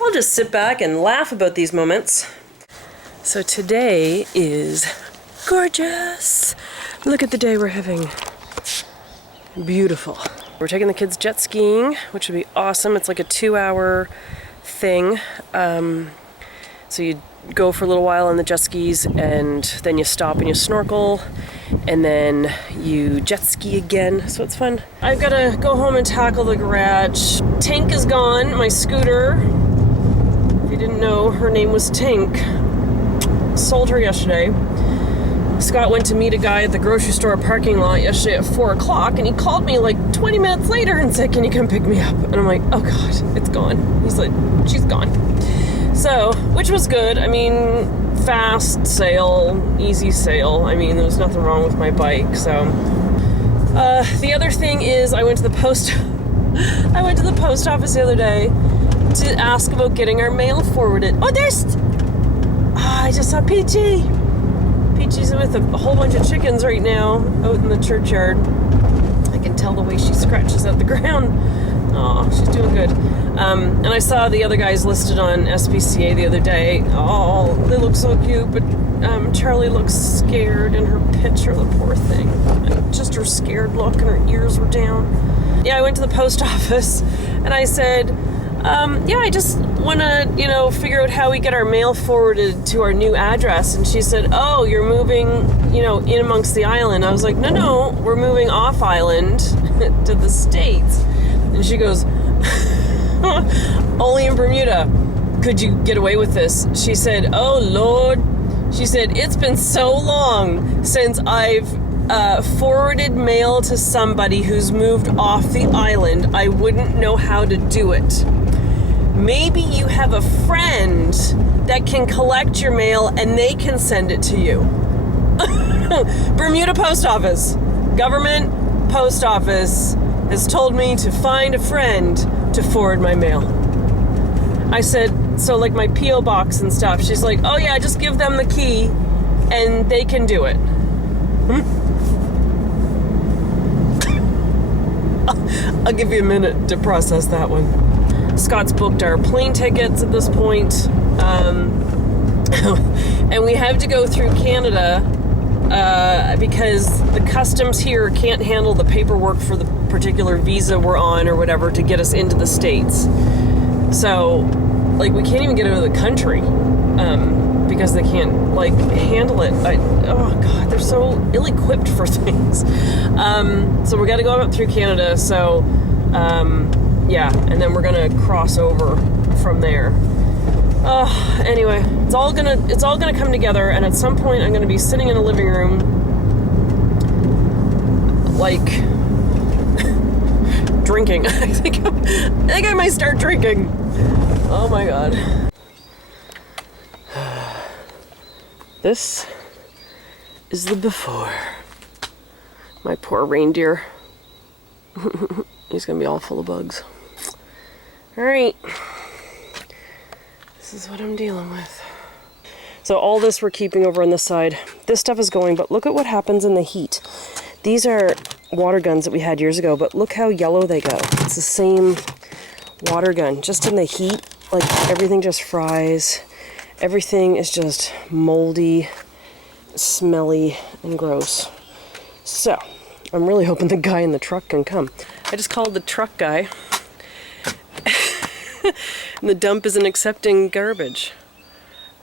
I'll just sit back and laugh about these moments. So today is gorgeous. Look at the day we're having. Beautiful. We're taking the kids jet skiing, which would be awesome. It's like a 2-hour thing. So you go for a little while on the jet skis and then you stop and you snorkel and then you jet ski again, so it's fun. I've got to go home and tackle the garage. Tink is gone, my scooter. If you didn't know, her name was Tink. Sold her yesterday. Scott went to meet a guy at the grocery store parking lot yesterday at 4 o'clock and he called me like 20 minutes later and said, can you come pick me up? And I'm like, oh god, it's gone. He's like, she's gone. So, which was good. I mean, fast sale, easy sale. I mean, there was nothing wrong with my bike, so. The other thing is I went to the post office the other day to ask about getting our mail forwarded. Oh, I just saw Peachy. Peachy's with a whole bunch of chickens right now out in the churchyard. I can tell the way she scratches at the ground. Oh, she's doing good. And I saw the other guys listed on SPCA the other day. Oh, they look so cute, but Charlie looks scared in her picture, the poor thing. Just her scared look and her ears were down. Yeah, I went to the post office and I said, yeah, I just want to, figure out how we get our mail forwarded to our new address. And she said, oh, you're moving, in amongst the island. I was like, no, we're moving off island to the States. And she goes, only in Bermuda could you get away with this. She said, oh Lord. She said, it's been so long since I've forwarded mail to somebody who's moved off the island. I wouldn't know how to do it. Maybe you have a friend that can collect your mail and they can send it to you. Bermuda Post Office, government post office has told me to find a friend to forward my mail. I said, So like my P.O. box and stuff, she's like, oh yeah, just give them the key and they can do it. I'll give you a minute to process that one. Scott's booked our plane tickets at this point. And we have to go through Canada because the customs here can't handle the paperwork for the particular visa we're on or whatever to get us into the States. So, like, we can't even get out of the country because they can't, like, handle it. Oh, God, they're so ill-equipped for things. So we got to go up through Canada, so, yeah, and then we're going to cross over from there. Anyway, it's all gonna come together, and at some point I'm gonna be sitting in a living room, like, drinking. I think I might start drinking. Oh my God. This is the before. My poor reindeer. He's gonna be all full of bugs. All right. This is what I'm dealing with. So all this we're keeping over on this side. This stuff is going, but look at what happens in the heat. These are water guns that we had years ago, but look how yellow they go. It's the same water gun. Just in the heat, like everything just fries. Everything is just moldy, smelly, and gross. So, I'm really hoping the guy in the truck can come. I just called the truck guy. And the dump isn't accepting garbage.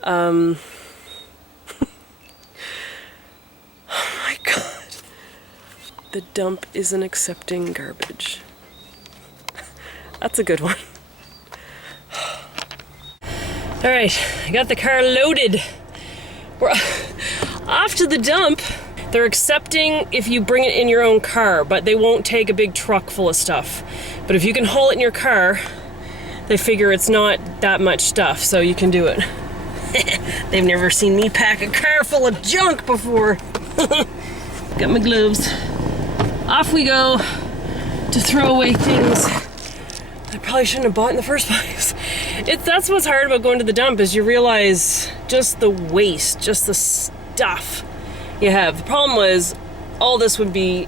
Oh my God. The dump isn't accepting garbage. That's a good one. All right, I got the car loaded. We're off to the dump. They're accepting if you bring it in your own car, but they won't take a big truck full of stuff. But if you can haul it in your car, they figure it's not that much stuff, so you can do it. They've never seen me pack a car full of junk before. Got my gloves. Off we go to throw away things I probably shouldn't have bought in the first place. That's what's hard about going to the dump, is you realize just the waste, just the stuff you have. The problem was all this would be,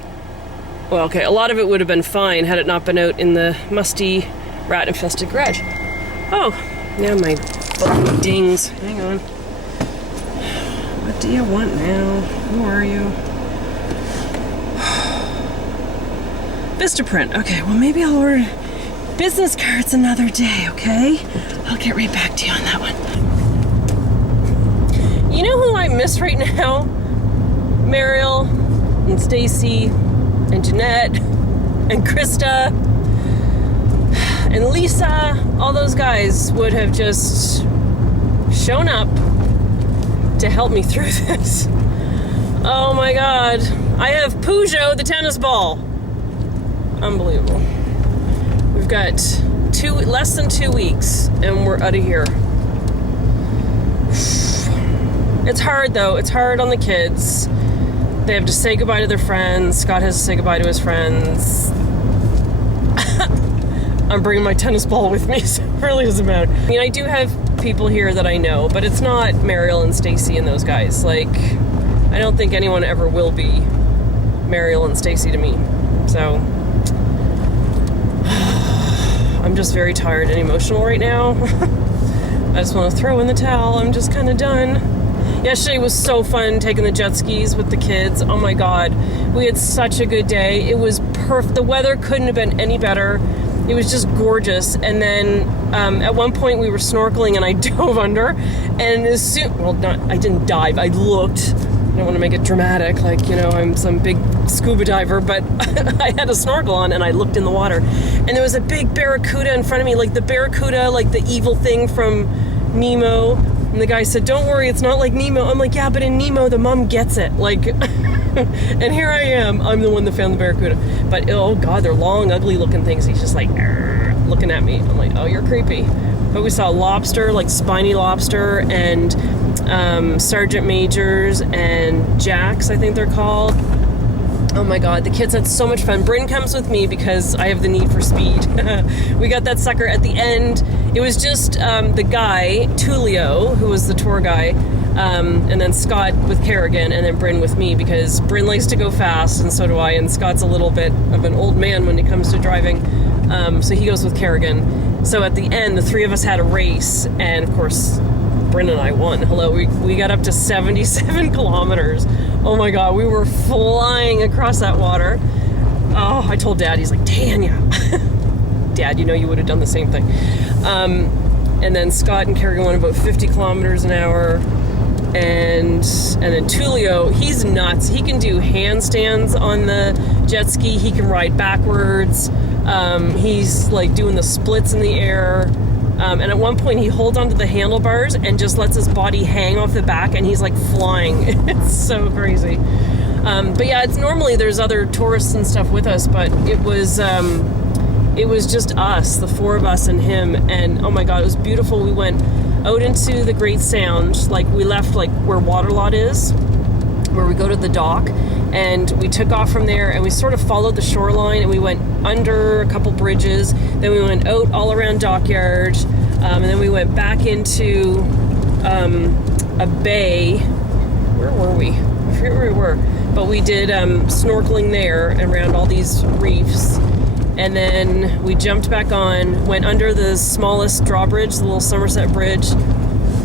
well, okay, a lot of it would have been fine had it not been out in the musty, rat-infested garage. Oh, now my phone dings. Hang on. What do you want now? Who are you? Vistaprint. Okay, well maybe I'll order business cards another day, okay? I'll get right back to you on that one. You know who I miss right now? Mariel and Stacy and Jeanette and Krista and Lisa. All those guys would have just shown up to help me through this. Oh my God. I have Peugeot the tennis ball. Unbelievable. We've got less than 2 weeks and we're out of here. It's hard though. It's hard on the kids. They have to say goodbye to their friends. Scott has to say goodbye to his friends. I'm bringing my tennis ball with me, so it really doesn't matter. I mean, I do have people here that I know, but it's not Mariel and Stacy and those guys. Like, I don't think anyone ever will be Mariel and Stacy to me. So, I'm just very tired and emotional right now. I just want to throw in the towel. I'm just kind of done. Yesterday was so fun taking the jet skis with the kids. Oh my God. We had such a good day. It was perfect. The weather couldn't have been any better. It was just gorgeous. And then at one point we were snorkeling and I dove under. And as soon, well, I didn't dive. I looked. I don't want to make it dramatic, like, you know, I'm some big scuba diver, but I had a snorkel on and I looked in the water. And there was a big barracuda in front of me, like the barracuda, like the evil thing from Nemo. And the guy said, don't worry, it's not like Nemo. I'm like, yeah, but in Nemo, the mom gets it. Like, and here I am. I'm the one that found the barracuda. But, oh God, they're long, ugly looking things. He's just like, looking at me. I'm like, oh, you're creepy. But we saw lobster, like spiny lobster, and sergeant majors and jacks, I think they're called. Oh my god, the kids had so much fun. Bryn comes with me because I have the need for speed. We got that sucker at the end. It was just the guy, Tulio, who was the tour guy, and then Scott with Kerrigan, and then Bryn with me, because Bryn likes to go fast, and so do I, and Scott's a little bit of an old man when it comes to driving, so he goes with Kerrigan. So at the end, the three of us had a race, and of course, Bryn and I won. Hello, we got up to 77 kilometers. Oh my god, we were flying across that water. Oh, I told Dad, he's like, Tanya. Dad, you know you would have done the same thing. And then Scott and Kerrigan went about 50 kilometers an hour. And then Tulio, he's nuts. He can do handstands on the jet ski. He can ride backwards. He's like doing the splits in the air. And at one point he holds onto the handlebars and just lets his body hang off the back, and he's like flying. It's so crazy. But yeah, it's normally there's other tourists and stuff with us, but it was just us, the four of us and him, and oh my god, it was beautiful. We went out into the Great Sound, like we left like where Waterlot is, where we go to the dock, and we took off from there, and we sort of followed the shoreline, and we went under a couple bridges, then we went out all around Dockyard, and then we went back into a bay. Where were we? I forget where we were, but we did snorkeling there and around all these reefs, and then we jumped back on, went under the smallest drawbridge, the little Somerset Bridge,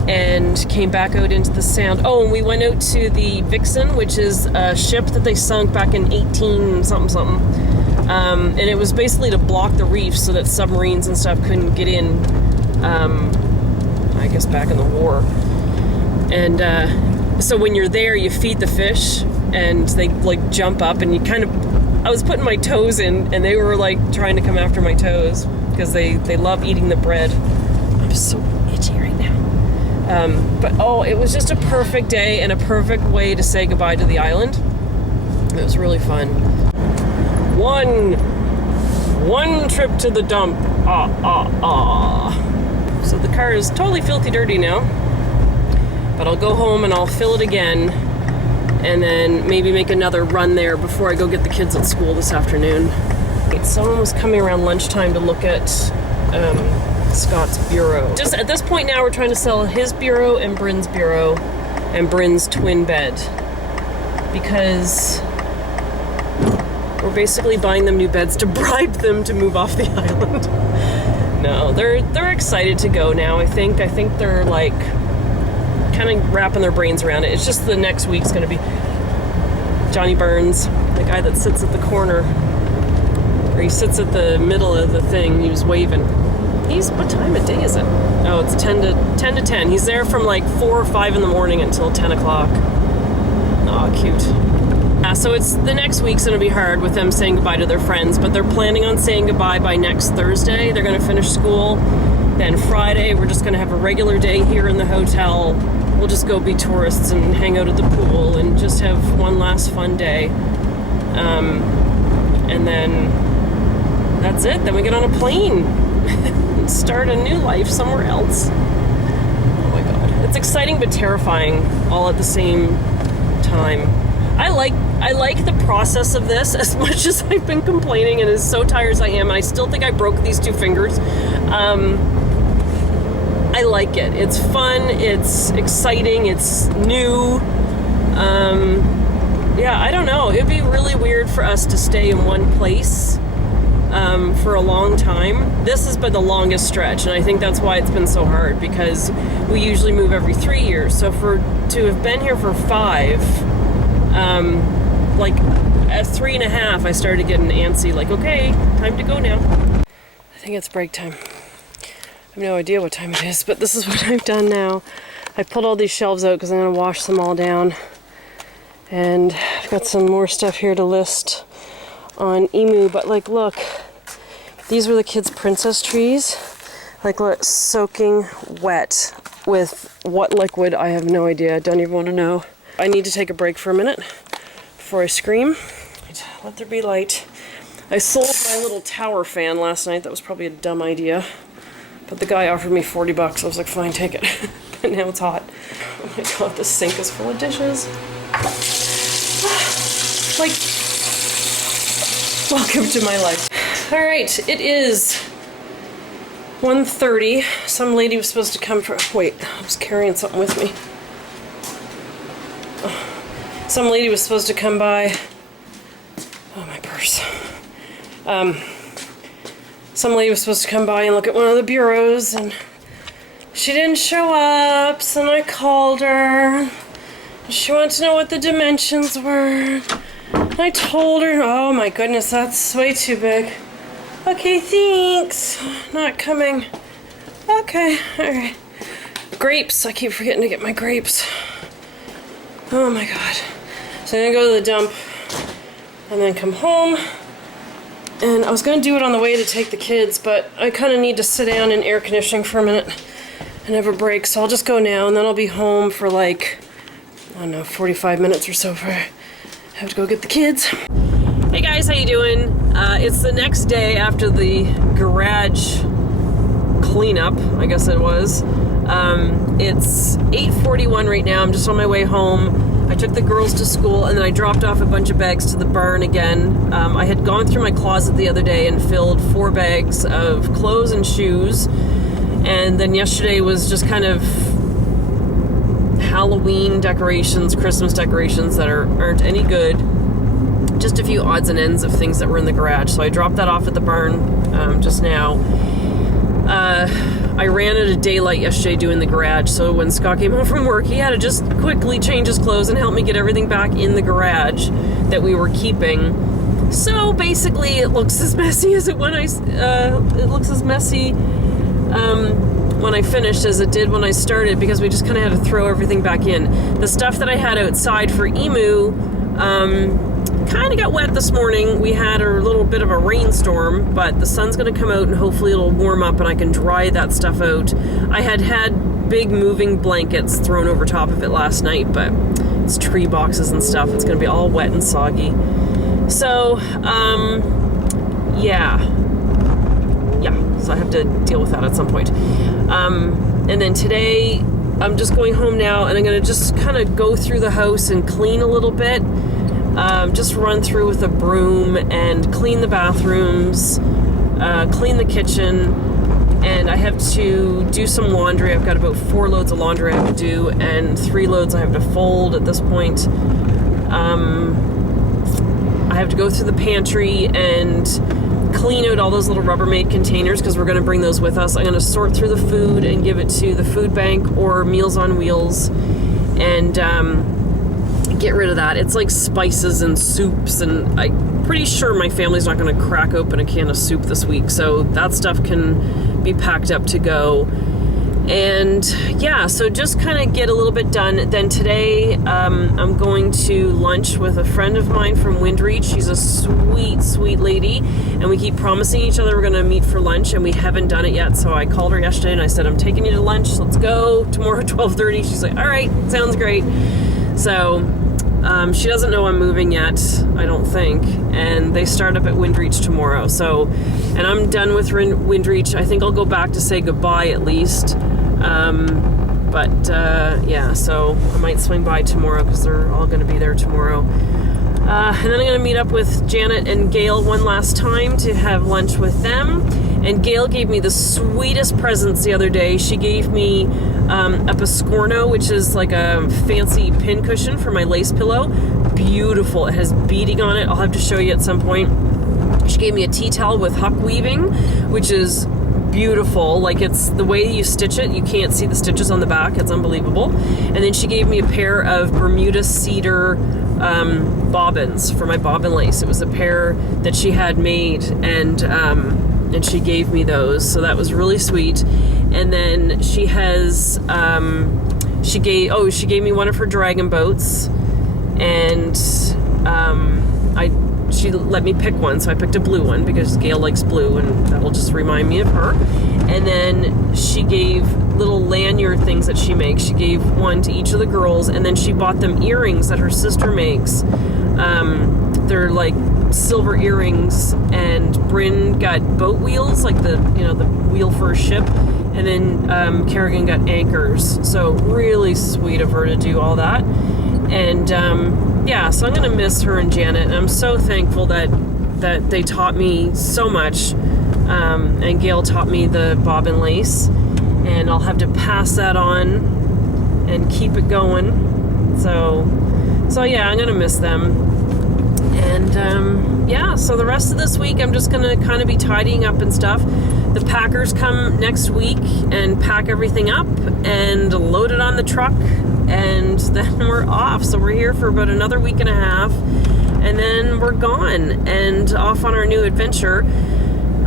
and came back out into the Sound. Oh, and we went out to the Vixen, which is a ship that they sunk back in 18 something. And it was basically to block the reefs so that submarines and stuff couldn't get in, I guess back in the war. And so when you're there, you feed the fish, and they like jump up, and you kind of, I was putting my toes in, and they were like trying to come after my toes because they love eating the bread. I'm so itchy right now. But oh, it was just a perfect day and a perfect way to say goodbye to the island. It was really fun. One trip to the dump. So the car is totally filthy dirty now, but I'll go home and I'll fill it again, and then maybe make another run there before I go get the kids at school this afternoon. Someone was coming around lunchtime to look at Scott's bureau. Just at this point now, we're trying to sell his bureau and Bryn's bureau and Bryn's twin bed, because we're basically buying them new beds to bribe them to move off the island. No, they're excited to go now. I think they're like kind of wrapping their brains around it. It's just the next week's going to be Johnny Burns, the guy that sits at the corner, or he sits at the middle of the thing. He was waving. What time of day is it? Oh, it's 10 to 10. He's there from like 4 or 5 in the morning until 10 o'clock. Aw, cute. So it's the next week's going to be hard with them saying goodbye to their friends, but they're planning on saying goodbye by next Thursday. They're going to finish school. Then Friday, we're just going to have a regular day here in the hotel. We'll just go be tourists and hang out at the pool and just have one last fun day. And then that's it. Then we get on a plane and start a new life somewhere else. Oh my god. It's exciting but terrifying all at the same time. I like the process of this as much as I've been complaining and as so tired as I am, and I still think I broke these 2 fingers. I like it. It's fun, it's exciting, it's new. Yeah, I don't know. It'd be really weird for us to stay in one place for a long time. This has been the longest stretch, and I think that's why it's been so hard, because we usually move every 3 years. So to have been here for 5, like at 3.5, I started getting antsy, like, okay, time to go now. I think it's break time. I have no idea what time it is, but this is what I've done now. I pulled all these shelves out because I'm going to wash them all down. And I've got some more stuff here to list on Emu, but like, look, these were the kids' princess trees. Like, look, soaking wet with what liquid, I have no idea. I don't even want to know. I need to take a break for a minute before I scream. Let there be light. I sold my little tower fan last night. That was probably a dumb idea. But the guy offered me $40. I was like, fine, take it. But now it's hot. Oh my god, this sink is full of dishes. Like, Welcome to my life. All right, it is 1:30. Some lady was supposed to come for, wait, I was carrying something with me. Some lady was supposed to come by. Oh, my purse. Some lady was supposed to come by and look at one of the bureaus, and she didn't show up, so then I called her. She wanted to know what the dimensions were. And I told her, oh my goodness, that's way too big. Okay, thanks. Not coming. Okay, alright. Grapes, I keep forgetting to get my grapes. Oh my god. So I'm gonna go to the dump and then come home. And I was gonna do it on the way to take the kids, but I kind of need to sit down in air conditioning for a minute and have a break, so I'll just go now, and then I'll be home for like, I don't know, 45 minutes or so before I have to go get the kids. Hey guys, how you doing? It's the next day after the garage cleanup, I guess it was. It's 8:41 right now. I'm just on my way home. I took the girls to school, and then I dropped off a bunch of bags to the barn again. I had gone through my closet the other day and filled 4 bags of clothes and shoes. And then yesterday was just kind of Halloween decorations, Christmas decorations that aren't any good. Just a few odds and ends of things that were in the garage. So I dropped that off at the barn just now. I ran at a daylight yesterday doing the garage, so when Scott came home from work, he had to just quickly change his clothes and help me get everything back in the garage that we were keeping. So basically, it looks as messy as when I finished as it did when I started, because we just kind of had to throw everything back in. The stuff that I had outside for Emu kind of got wet this morning. We had a little bit of a rainstorm, but the sun's going to come out and hopefully it'll warm up and I can dry that stuff out. I had big moving blankets thrown over top of it last night, but it's tree boxes and stuff. It's going to be all wet and soggy. So, yeah, so I have to deal with that at some point. And then today, I'm just going home now, and I'm going to just kind of go through the house and clean a little bit. Just run through with a broom and clean the bathrooms, clean the kitchen, and I have to do some laundry. I've got about 4 loads of laundry I have to do, and 3 loads I have to fold at this point. I have to go through the pantry and clean out all those little Rubbermaid containers, because we're going to bring those with us. I'm going to sort through the food and give it to the food bank or Meals on Wheels, and get rid of that. It's like spices and soups, and I'm pretty sure my family's not going to crack open a can of soup this week, so that stuff can be packed up to go. And yeah, so just kind of get a little bit done. Then today, I'm going to lunch with a friend of mine from Windreach. She's a sweet, sweet lady, and we keep promising each other we're going to meet for lunch, and we haven't done it yet. So I called her yesterday and I said, I'm taking you to lunch. Let's go tomorrow at 12:30. She's like, all right, sounds great. So she doesn't know I'm moving yet, I don't think, and they start up at Windreach tomorrow. So, and I'm done with Windreach. I think I'll go back to say goodbye at least. Yeah, so I might swing by tomorrow because they're all going to be there tomorrow. And then I'm going to meet up with Janet and Gail one last time to have lunch with them. And Gail gave me the sweetest presents the other day. She gave me a Biscorno, which is like a fancy pincushion for my lace pillow. Beautiful. It has beading on it. I'll have to show you at some point. She gave me a tea towel with huck weaving, which is beautiful. Like, it's the way you stitch it, you can't see the stitches on the back. It's unbelievable. And then she gave me a pair of Bermuda cedar bobbins for my bobbin lace. It was a pair that she had made, and she gave me those, so that was really sweet. And then she has she gave me one of her dragon boats, and she let me pick one, so I picked a blue one because Gail likes blue, and that will just remind me of her. And then she gave little lanyard things that she makes. She gave one to each of the girls, and then she bought them earrings that her sister makes. They're like silver earrings, and Bryn got boat wheels, like the wheel for a ship, and then Kerrigan got anchors. So really sweet of her to do all that. And yeah, so I'm gonna miss her and Janet, and I'm so thankful that that they taught me so much. And Gail taught me the bob and lace, and I'll have to pass that on and keep it going. So yeah, I'm gonna miss them. And yeah, so the rest of this week I'm just gonna kind of be tidying up and stuff. The packers come next week and pack everything up and load it on the truck, and then we're off. So we're here for about another week and a half, and then we're gone and off on our new adventure.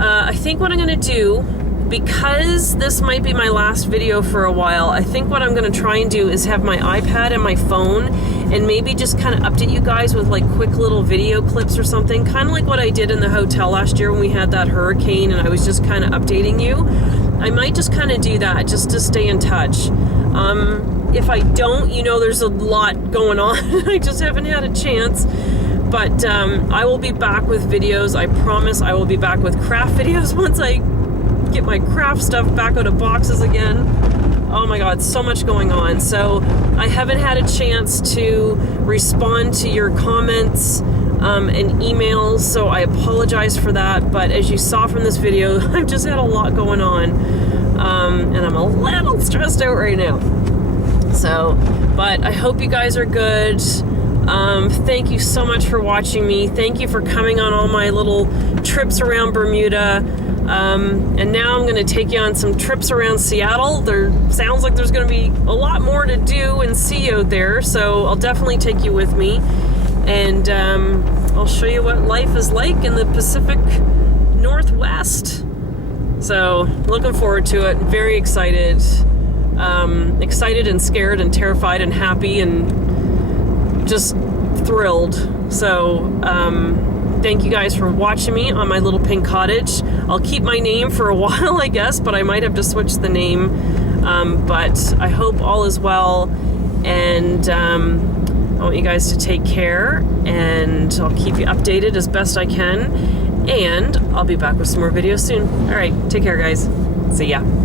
I think what I'm going to do, because this might be my last video for a while, I think what I'm going to try and do is have my iPad and my phone and maybe just kind of update you guys with like quick little video clips or something, kind of like what I did in the hotel last year when we had that hurricane and I was just kind of updating you. I might just kind of do that just to stay in touch. If I don't, you know, there's a lot going on. I just haven't had a chance. But I will be back with videos. I promise I will be back with craft videos once I get my craft stuff back out of boxes again. Oh my God, so much going on. So I haven't had a chance to respond to your comments and emails, so I apologize for that. But as you saw from this video, I've just had a lot going on, and I'm a little stressed out right now. So, but I hope you guys are good. Thank you so much for watching me. Thank you for coming on all my little trips around Bermuda. And now I'm going to take you on some trips around Seattle. There sounds like there's going to be a lot more to do and see out there, so I'll definitely take you with me. And I'll show you what life is like in the Pacific Northwest. So, looking forward to it. Very excited. Excited and scared and terrified and happy and just thrilled. So, thank you guys for watching me on my little pink cottage. I'll keep my name for a while, I guess, but I might have to switch the name. But I hope all is well, and I want you guys to take care, and I'll keep you updated as best I can, and I'll be back with some more videos soon. All right, take care, guys. See ya.